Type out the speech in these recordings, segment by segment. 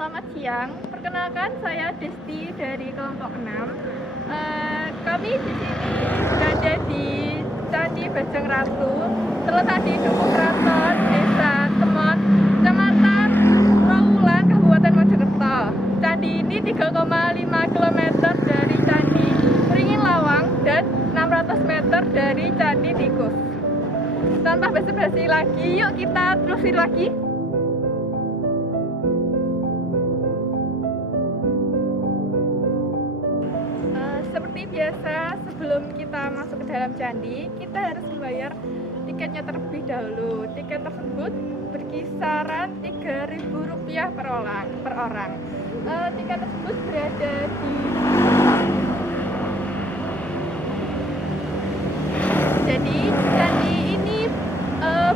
Selamat siang, perkenalkan saya Desti dari kelompok 6. Kami di sini berada di Candi Bajang Ratu, terletak di Dukuh Keraton, Desa Temon, Kecamatan Trawulan, Kabupaten Mojokerto. Candi ini 3,5 km dari Candi Beringin Lawang dan 600 meter dari Candi Tikus. Tanpa basa-basi lagi, yuk kita telusuri lagi. Seperti biasa, sebelum kita masuk ke dalam candi, kita harus membayar tiketnya terlebih dahulu. Tiket tersebut berkisaran Rp3.000 per orang. Tiket tersebut berada di Jadi candi ini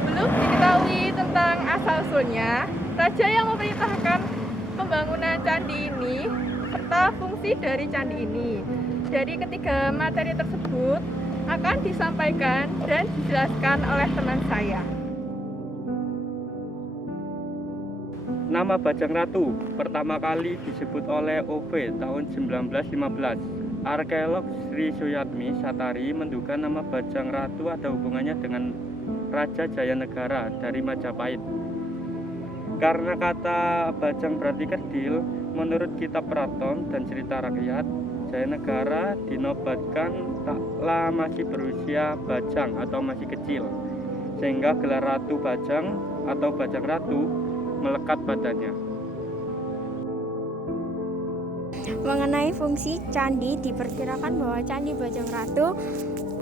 belum diketahui tentang asal-usulnya, raja yang memerintahkan pembangunan candi ini serta fungsi dari candi ini. Dari ketiga materi tersebut akan disampaikan dan dijelaskan oleh teman saya. Nama Bajang Ratu pertama kali disebut oleh OV tahun 1915. Arkeolog Sri Suyatmi Satari menduga nama Bajang Ratu ada hubungannya dengan Raja Jayanegara dari Majapahit. Karena kata Bajang berarti kerdil, menurut kitab Keraton dan cerita rakyat, Jayanegara dinobatkan taklah masih berusia bajang atau masih kecil, sehingga gelar Ratu Bajang atau Bajang Ratu melekat padanya. Mengenai fungsi candi, diperkirakan bahwa Candi Bajang Ratu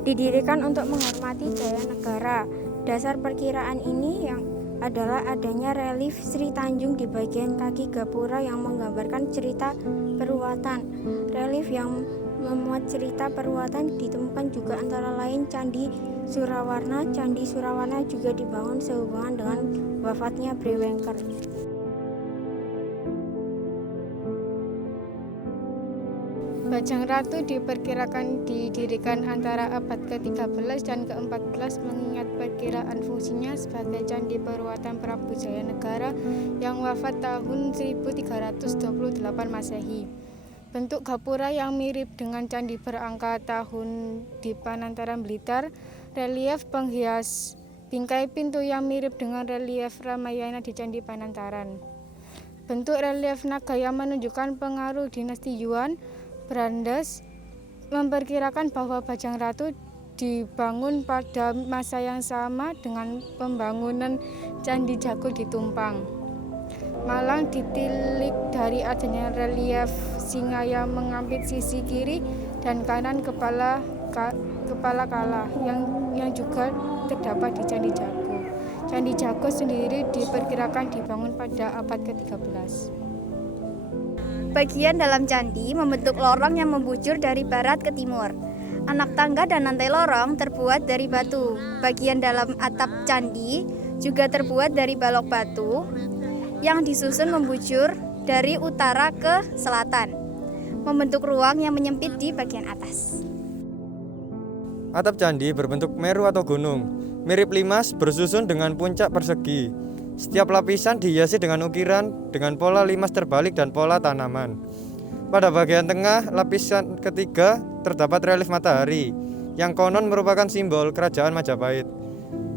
didirikan untuk menghormati Jayanegara. Dasar perkiraan ini yang adalah adanya relief Sri Tanjung di bagian kaki gapura yang menggambarkan cerita peruwatan. Relief yang memuat cerita peruwatan ditemukan juga antara lain Candi Surawarna. Candi Surawarna juga dibangun sehubungan dengan wafatnya Brewengker. Bajang Ratu diperkirakan didirikan antara abad ke-13 dan ke-14 mengingat perkiraan fungsinya sebagai candi peruwatan Prabu Jayanegara yang wafat tahun 1328 Masehi. Bentuk gapura yang mirip dengan candi berangka tahun di Panantaran Blitar, relief penghias bingkai pintu yang mirip dengan relief Ramayana di Candi Panantaran. Bentuk relief naga yang menunjukkan pengaruh dinasti Yuan. Brandes memperkirakan bahwa Bajang Ratu dibangun pada masa yang sama dengan pembangunan Candi Jago di Tumpang. Malang ditilik dari adanya relief singa yang mengampit sisi kiri dan kanan kepala kala yang juga terdapat di Candi Jago. Candi Jago sendiri diperkirakan dibangun pada abad ke-13. Bagian dalam candi membentuk lorong yang membujur dari barat ke timur. Anak tangga dan lantai lorong terbuat dari batu. Bagian dalam atap candi juga terbuat dari balok batu yang disusun membujur dari utara ke selatan, membentuk ruang yang menyempit di bagian atas. Atap candi berbentuk meru atau gunung, mirip limas bersusun dengan puncak persegi. Setiap lapisan dihiasi dengan ukiran dengan pola limas terbalik dan pola tanaman. Pada bagian tengah, lapisan ketiga terdapat relief matahari, yang konon merupakan simbol kerajaan Majapahit.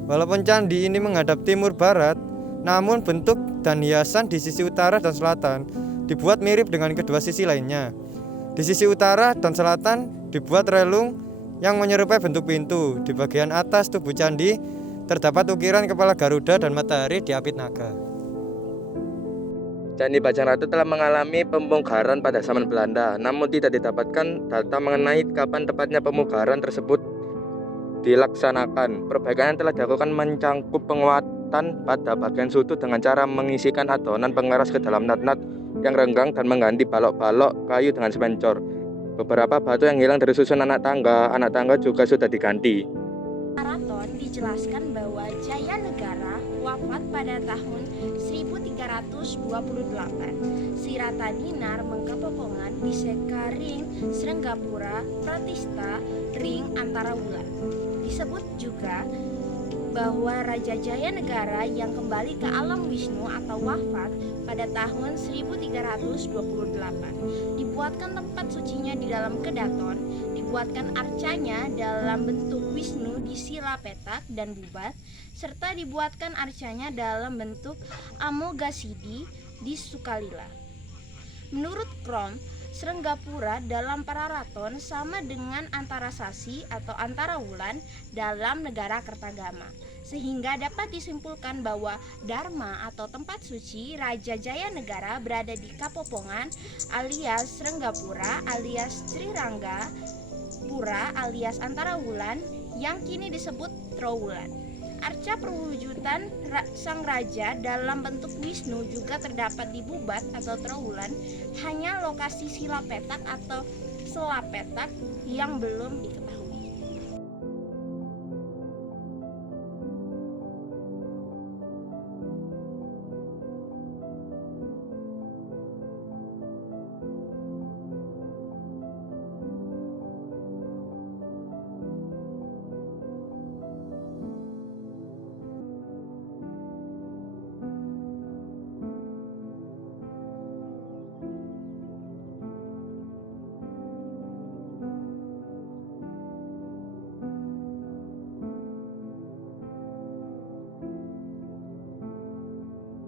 Walaupun candi ini menghadap timur barat, namun bentuk dan hiasan di sisi utara dan selatan dibuat mirip dengan kedua sisi lainnya. Di sisi utara dan selatan dibuat relung yang menyerupai bentuk pintu. Di bagian atas tubuh candi terdapat ukiran kepala Garuda dan matahari diapit naga. Candi Bajang Ratu telah mengalami pemugaran pada zaman Belanda, namun tidak didapatkan data mengenai kapan tepatnya pemugaran tersebut dilaksanakan. Perbaikan yang telah dilakukan mencangkup penguatan pada bagian sudut dengan cara mengisikan adonan pengeras ke dalam nat-nat yang renggang dan mengganti balok-balok kayu dengan semencor. Beberapa batu yang hilang dari susun anak tangga juga sudah diganti. Keraton dijelaskan bahwa Jayanegara wafat pada tahun 1328. Sirata Dinar Mengkapokongan Biseka Ring Srenggapura Pratista Ring Antara Wulan. Disebut juga bahwa Raja Jayanegara yang kembali ke alam Wisnu atau wafat pada tahun 1328. Dibuatkan tempat sucinya di dalam kedaton, dibuatkan arcanya dalam bentuk Wisnu di sila petak dan bubat, serta dibuatkan arcanya dalam bentuk Amoghasiddhi di Sukalila. Menurut Krom, Srenggapura dalam Pararaton sama dengan antara sasi atau antara wulan dalam negara Kertagama, sehingga dapat disimpulkan bahwa Dharma atau tempat suci Raja Jayanegara berada di Kapopongan alias Srenggapura alias Trirangga Pura alias antara wulan yang kini disebut Trowulan. Arca perwujudan sang raja dalam bentuk Wisnu juga terdapat di Bubat atau Trowulan, hanya lokasi sila petak atau sela petak yang belum diketahui.